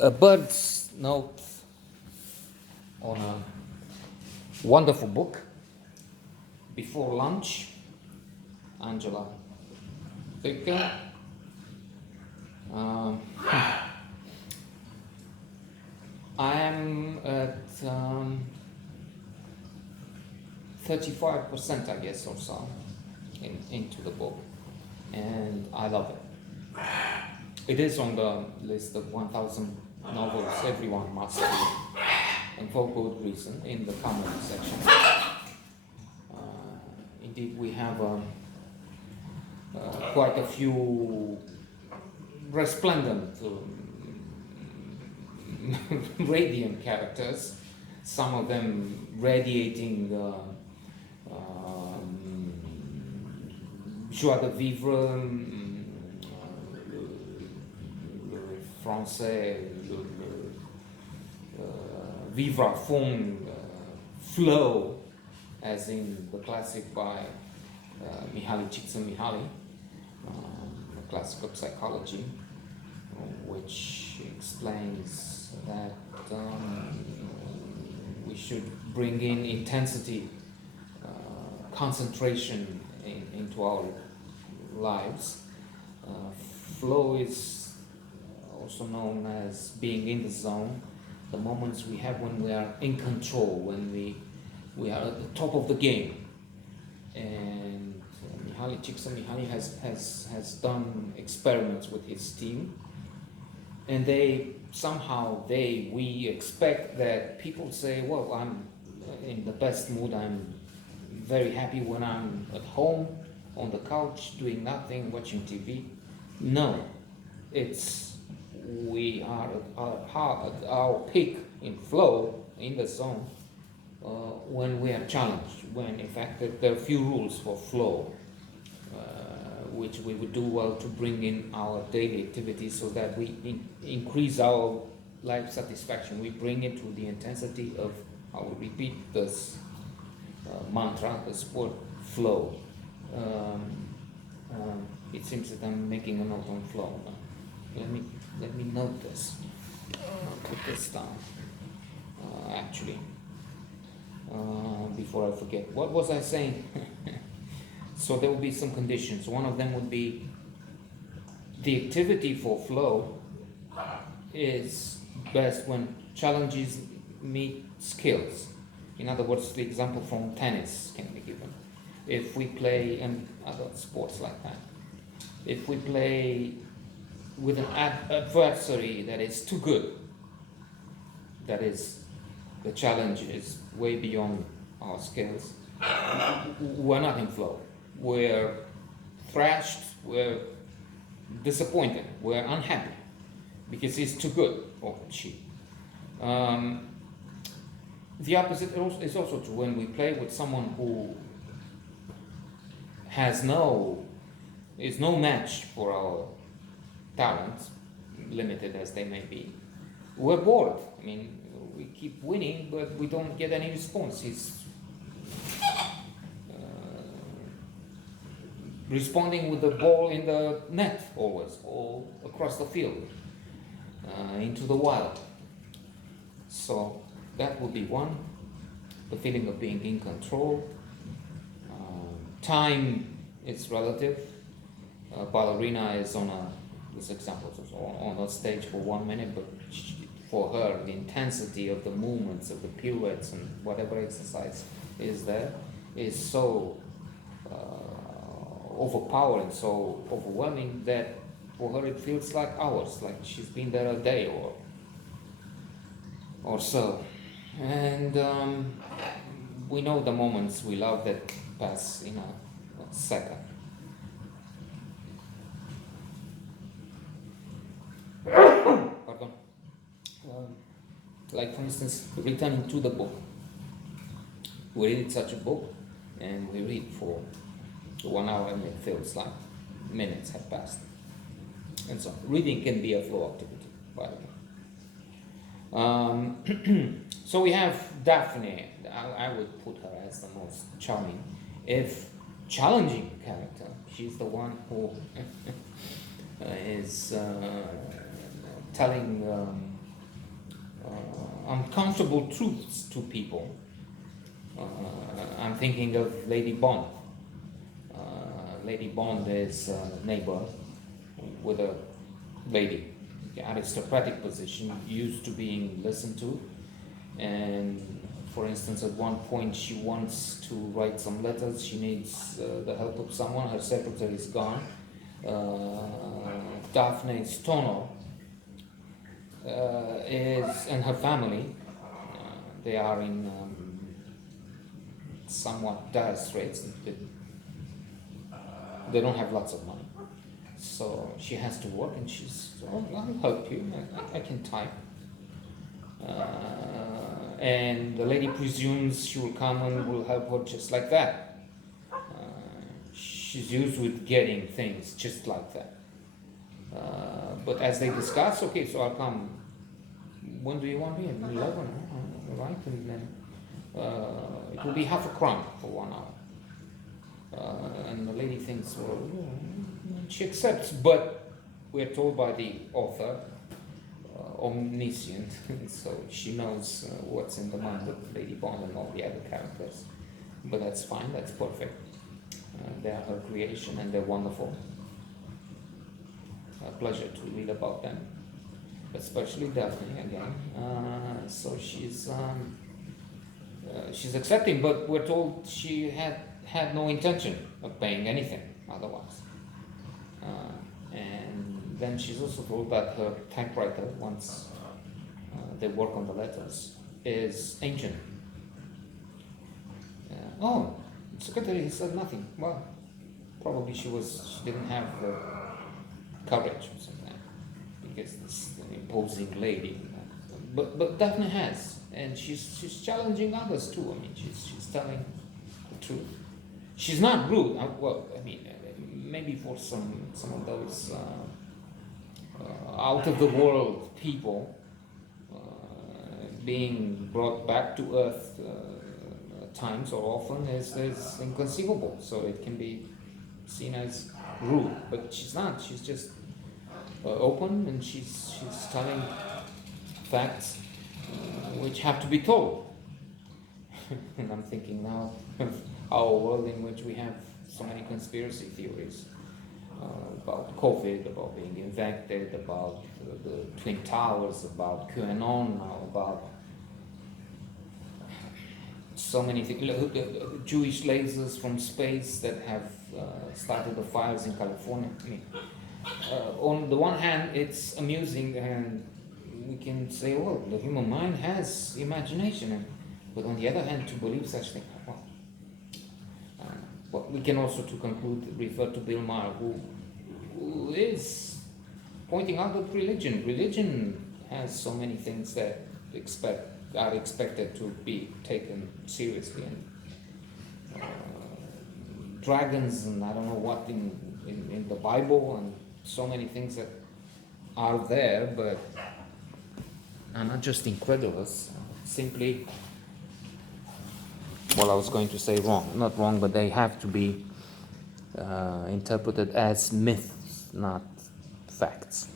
A bird's note on a wonderful book. Before lunch, Angela Thirkell. Um, I am at 35%, I guess, or so, into the book, and I love it. It is on the list of 1,000 novels everyone must read, and for good reason, in the comment section. Indeed, we have quite a few resplendent, radiant characters, some of them radiating joie de vivre, le français, vivre à fond, flow, as in the classic by Mihaly Csikszentmihalyi, the classic of psychology, which explains that we should bring in intensity, concentration into our lives. Flow is also known as being in the zone, the moments we have when we are in control, when we are at the top of the game. And Mihaly Csikszentmihalyi has done experiments with his team, and we expect that people say, well, I'm in the best mood, I'm very happy when I'm at home on the couch doing nothing, watching TV. No, it's we are at our peak in flow, in the zone, when we are challenged, when in fact there are few rules for flow, which we would do well to bring in our daily activities so that we increase our life satisfaction. We bring it to the intensity of, I will repeat this mantra, this word flow. It seems that I'm making a note on flow. Let me note this. Put this down. Actually, before I forget, what was I saying? So there will be some conditions. One of them would be the activity for flow is best when challenges meet skills. In other words, the example from tennis can be given. If we play, and other sports like that, if we play with an adversary that is too good, that is, the challenge is way beyond our skills, we're not in flow. We're thrashed, we're disappointed, we're unhappy because he's too good, or she. The opposite is also true when we play with someone who is no match for our talents, limited as they may be. We're bored. I mean, we keep winning, but we don't get any response. He's responding with the ball in the net always, all across the field, into the wild. So that would be one, the feeling of being in control. Time is relative. Ballerina is this example is on a stage for 1 minute, but for her, the intensity of the movements, of the pirouettes and whatever exercise is there, is so overpowering, so overwhelming that for her it feels like hours, like she's been there a day or so. And we know the moments we love that pass in a second. Pardon. Like, for instance, returning to the book. We read such a book and we read for 1 hour and it feels like minutes have passed. And so reading can be a flow activity, by the way. So we have Daphne. I would put her as the most charming, if challenging character. She's the one who is telling uncomfortable truths to people. I'm thinking of Lady Bond. Lady Bond is a neighbor with a lady, aristocratic position, used to being listened to, and for instance, at one point she wants to write some letters. She needs the help of someone. Her secretary is gone. Daphne Stono is, and her family, they are in somewhat dire straits. They don't have lots of money, so she has to work, and she's, oh, I'll help you. I can type. And the lady presumes she will come and will help her just like that. She's used with getting things just like that. But as they discuss, okay, so I'll come. When do you want me? 11, right? And then it will be half a crown for 1 hour. And the lady thinks, well, she accepts, but we're told by the author, omniscient, so she knows what's in the mind of Lady Bond and all the other characters. But that's fine, that's perfect. They are her creation and they're wonderful. A pleasure to read about them, especially Daphne again. So she's accepting, but we're told she had no intention of paying anything otherwise. And then she's also told that her typewriter, once they work on the letters, is ancient. Oh, the secretary said nothing. Well, probably she didn't have the courage or something, because this imposing lady. But Daphne has, and she's challenging others too. I mean, she's telling the truth. She's not rude. Well, I mean, maybe for some of those out of the world people being brought back to earth at times or often is inconceivable. So it can be seen as rude, but she's not. She's just open, and she's telling facts which have to be told. And I'm thinking now of our world in which we have so many conspiracy theories about COVID, about being infected, about the Twin Towers, about QAnon now, about so many things. Jewish lasers from space that have started the fires in California. I mean, on the one hand, it's amusing, and we can say, well, the human mind has imagination, but on the other hand, to believe such things, well, we can also, to conclude, refer to Bill Maher, who is pointing out that religion has so many things that are expected to be taken seriously, and dragons and I don't know what in the Bible, and so many things that are there, but are not just incredulous, simply, well, I was going to say not wrong, but they have to be interpreted as myths, not facts.